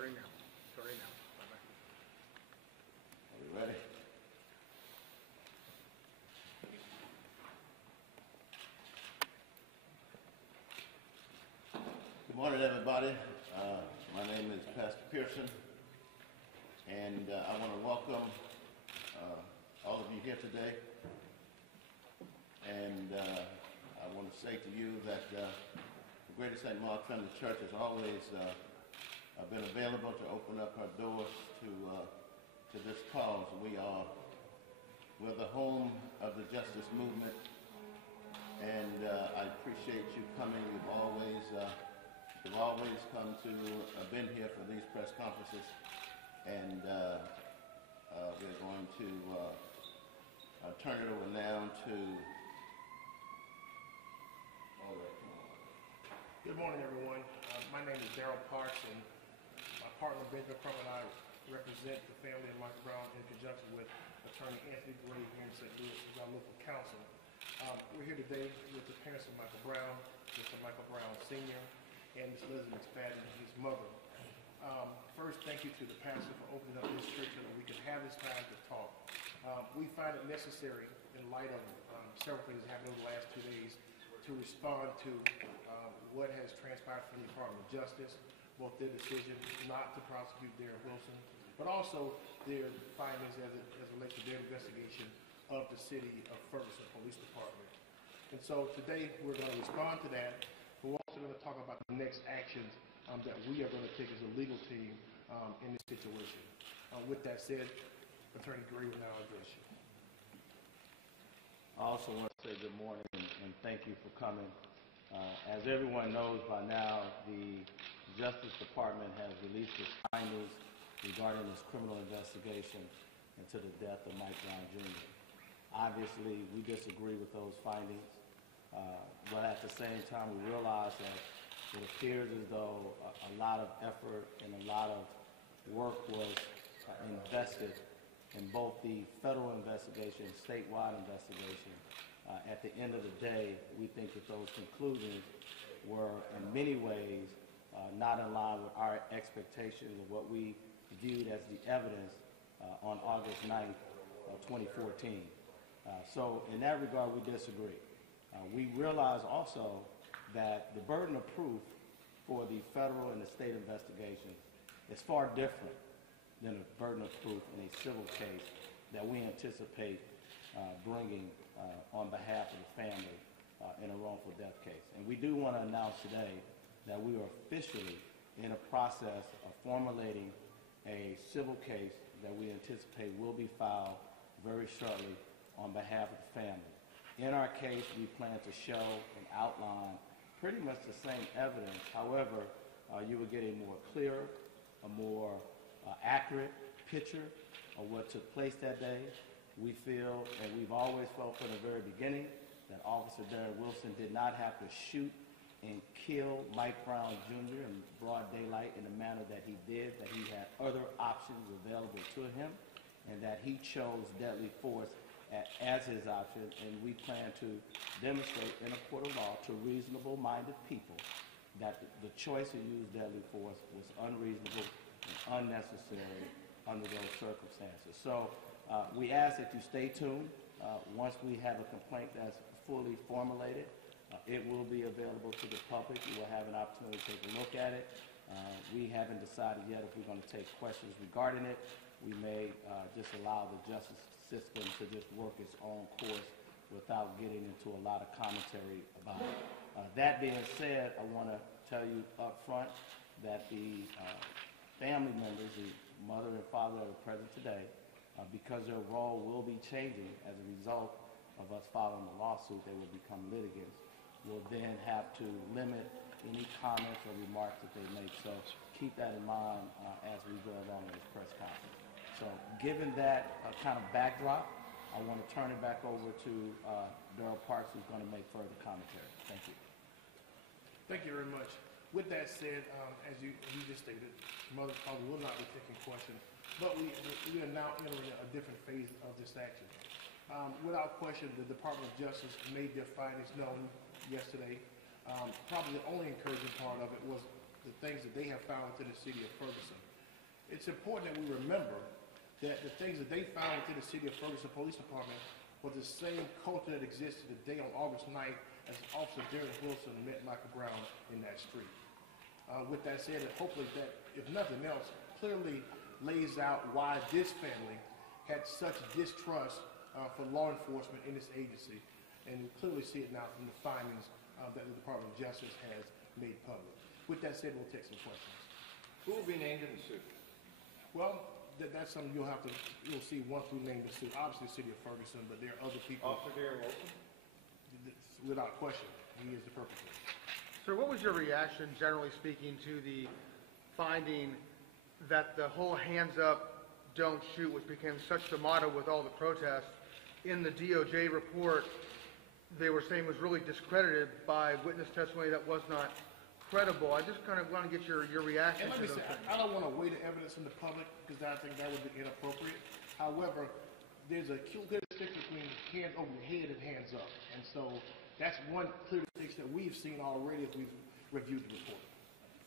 Starting now. Starting now. Bye-bye. Are we ready? Good morning, everybody. My name is Pastor Pearson, and I want to welcome all of you here today. And I want to say to you that the Greater St. Mark Family Church has always been available to open up her doors to this cause. We're the home of the justice movement, and I appreciate you coming. You've always come to been here for these press conferences, and we're going to turn it over now to. Good morning, everyone. My name is Darren Parks, and my partner Benjamin Crump and I represent the family of Michael Brown in conjunction with Attorney Anthony Gray here in St. Louis, who's our local counsel. We're here today with the parents of Michael Brown, Mr. Michael Brown Sr., and Ms. Elizabeth Fadden, his mother. First, thank you to the pastor for opening up this church so that we can have this time to talk. We find it necessary, in light of several things that happened over the last 2 days, to respond to what has transpired from the Department of Justice, both their decision not to prosecute Darren Wilson, but also their findings as it relates to their investigation of the city of Ferguson Police Department. And so today we're going to respond to that. We're also going to talk about the next actions that we are going to take as a legal team in this situation. With that said, Attorney Gray will now address you. I also want to say good morning and thank you for coming. As everyone knows by now, the Justice Department has released its findings regarding this criminal investigation into the death of Mike Brown Jr. Obviously, we disagree with those findings, but at the same time, we realize that it appears as though a lot of effort and a lot of work was invested in both the federal investigation and statewide investigation. At the end of the day, we think that those conclusions were in many ways not in line with our expectations of what we viewed as the evidence on August 9th of 2014. So in that regard, we disagree. We realize also that the burden of proof for the federal and the state investigations is far different than the burden of proof in a civil case that we anticipate bringing on behalf of the family in a wrongful death case. And we do want to announce today that we are officially in a process of formulating a civil case that we anticipate will be filed very shortly on behalf of the family. In our case, we plan to show and outline pretty much the same evidence. However, you will get a more clear, a more accurate picture of what took place that day. We feel, and we've always felt from the very beginning, that Officer Darren Wilson did not have to shoot and kill Mike Brown Jr. in broad daylight in the manner that he did, that he had other options available to him, and that he chose deadly force as his option, and we plan to demonstrate in a court of law to reasonable-minded people that the choice to use deadly force was unreasonable and unnecessary under those circumstances. So we ask that you stay tuned. Once we have a complaint that's fully formulated, it will be available to the public. You will have an opportunity to take a look at it. We haven't decided yet if we're going to take questions regarding it. We may just allow the justice system to just work its own course without getting into a lot of commentary about it. That being said, I want to tell you up front that the family members, the mother and father that are present today, because their role will be changing as a result of us filing the lawsuit, they will become litigants, will then have to limit any comments or remarks that they make. So keep that in mind as we go along in this press conference. So given that kind of backdrop, I want to turn it back over to Darren Parks, who's going to make further commentary. Thank you. Thank you very much. With that said, as you just stated, Mother and Father will not be taking questions, but we are now entering a different phase of this action. Without question, the Department of Justice made their findings known yesterday. Probably the only encouraging part of it was the things that they have found within the city of Ferguson. it's important that we remember that the things that they found within the City of Ferguson Police Department was the same culture that existed today on August 9th as Officer Darren Wilson met Michael Brown in that street. With that said, and hopefully that, if nothing else, clearly lays out why this family had such distrust for law enforcement in this agency, and we clearly see it now from the findings that the Department of Justice has made public. With that said, we'll take some questions. Who will be named in the suit? Well, that's something you'll see once we name the suit. Obviously, the City of Ferguson, but there are other people. Officer Darren Wilson? Without question, he is the perpetrator. Sir, what was your reaction, generally speaking, to the finding that the whole hands up, don't shoot, which became such the motto with all the protests, in the DOJ report, they were saying was really discredited by witness testimony that was not credible. I just kind of want to get your reaction And let to me those say, things. I don't want to weigh the evidence in the public because I think that would be inappropriate. However, there's a clear distinction between hands over your head and hands up. And so that's one clear distinction that we've seen already as we've reviewed the report.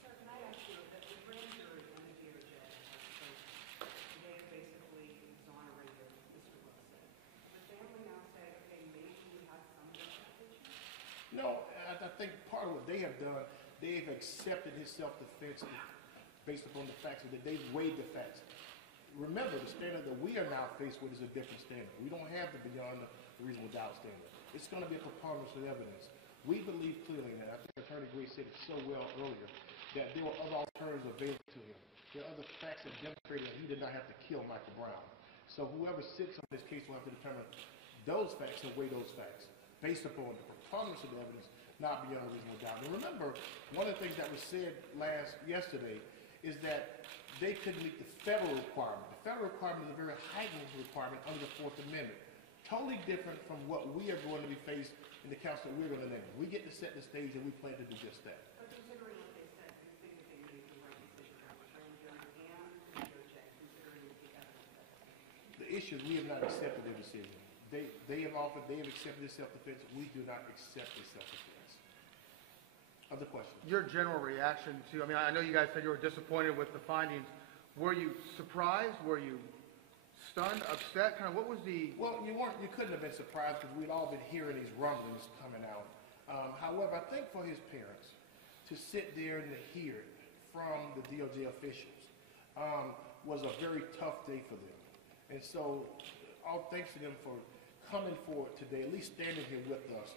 Sir, can I ask you that the grand jury and the DOJ they basically exonerated Mr. Wilson. The family now say, okay, maybe we had some justification? No, I think part of what they have done, they've accepted his self-defense based upon the facts that they've weighed the facts. Remember, the standard that we are now faced with is a different standard. We don't have the beyond the reasonable doubt standard. It's going to be a preponderance of evidence. We believe clearly, and I think Attorney Gray said it so well earlier, that there were other alternatives available to him. There are other facts that demonstrated that he did not have to kill Michael Brown. So whoever sits on this case will have to determine those facts and weigh those facts based upon the preponderance of the evidence, not beyond a reasonable doubt. And remember, one of the things that was said yesterday is that they couldn't meet the federal requirement. The federal requirement is a very heightened requirement under the Fourth Amendment. Totally different from what we are going to be faced in the council that we're going to name. We get to set the stage and we plan to do just that. But considering what they said, do you think that they made the right decision on the grand jury and the DOJ, considering the evidence that's The issue is we have not accepted their decision. They have accepted their self-defense. We do not accept their self-defense. Other questions? Your general reaction to, I mean, I know you guys said you were disappointed with the findings. Were you surprised? Were you stunned, upset? Kind of what was the... Well, you couldn't have been surprised because we'd all been hearing these rumblings coming out. However, I think for his parents to sit there and to hear it from the DOJ officials was a very tough day for them. And so, all thanks to them for coming forward today, at least standing here with us.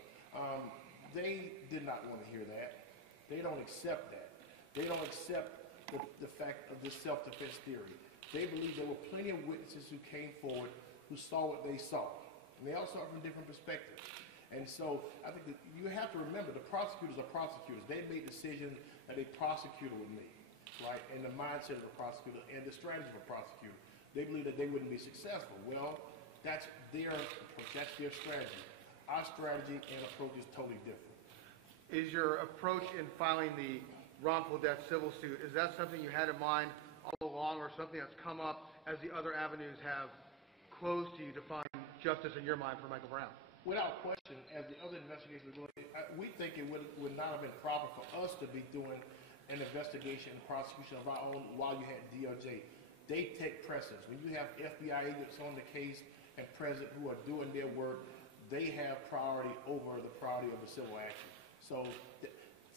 They did not want to hear that. They don't accept that. They don't accept the fact of this self-defense theory. They believe there were plenty of witnesses who came forward who saw what they saw. And they all saw it from different perspectives. And so I think that you have to remember the prosecutors are prosecutors. They made decisions that a prosecutor would make, right? And the mindset of a prosecutor and the strategy of a prosecutor. They believe that they wouldn't be successful. Well, that's their approach. That's their strategy. Our strategy and approach is totally different. Is your approach in filing the wrongful death civil suit, is that something you had in mind all along or something that's come up as the other avenues have closed to you to find justice in your mind for Michael Brown? Without question, as the other investigations were going, we think it would not have been proper for us to be doing an investigation and prosecution of our own while you had DOJ. They take precedence. When you have FBI agents on the case and present who are doing their work, they have priority over the priority of the civil action. So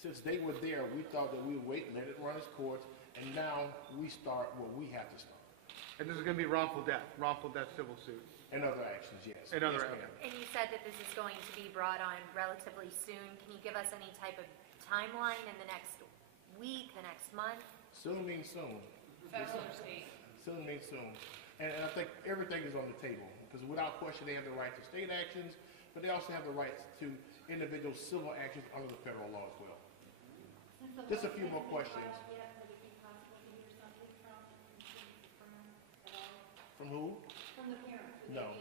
since they were there, we thought that we would wait and let it run its course, and now we start where we have to start. And this is going to be wrongful death civil suit. And other actions, yes. And other Yes, actions. ma'am. And you said that this is going to be brought on relatively soon. Can you give us any type of timeline in the next week, the next month? Soon means soon. federal or state? Soon means soon. And I think everything is on the table, because without question they have the right to state actions, but they also have the rights to individual civil actions under the federal law as well. Just a few more questions. From who? From the parents? No.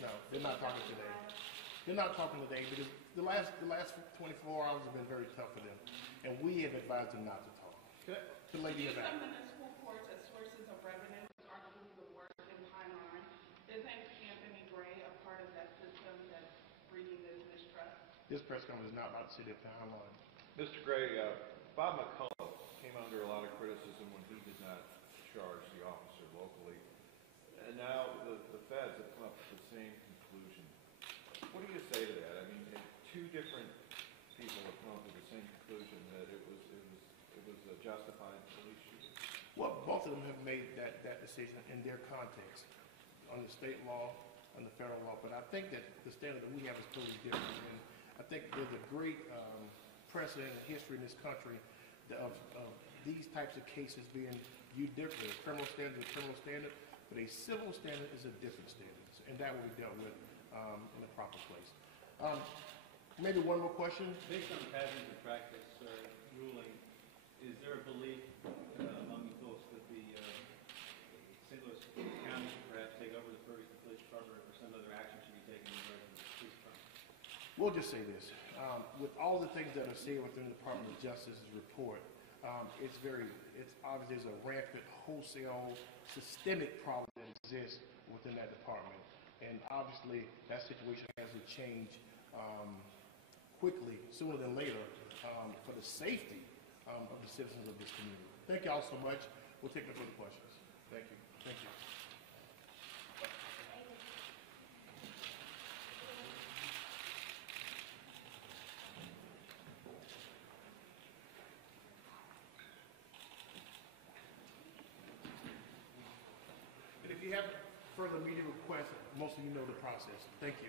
No, they're not talking today. They're not talking today because the last 24 hours have been very tough for them, and we have advised them not to talk. The lady in the back. Some municipal courts as sources of revenue are doing the work in Highline. Isn't Anthony Gray a part of that system that's breeding this mistrust? This press conference is not about the city of Town Line. Mr. Gray, Bob McCullough came under a lot of criticism when he did not charge the officer locally. And now the feds have come up with the same conclusion. What do you say to that? I mean, two different people have come up with the same conclusion that it was a justified police shooting. Well, both of them have made that decision in their context, under state law, under federal law. But I think that the standard that we have is totally different. And I think there's a great precedent and history in this country of these types of cases being viewed differently. A criminal standard is a criminal standard, but a civil standard is a different standard. And that will be dealt with in the proper place. Maybe one more question. Based on patterns of practice ruling, is there a belief among you folks that the St. Louis County should perhaps take over the Ferguson Police Department or some other action should be taken in regard to the police department? We'll just say this. With all the things that are said within the Department of Justice's report, it's obvious there's a rampant, wholesale, systemic problem that exists within that department. And obviously, that situation has to change quickly, sooner than later, for the safety of the citizens of this community. Thank you all so much. We'll take no further questions. Thank you. Thank you. And if you have further meeting requests, most of you know the process. Thank you.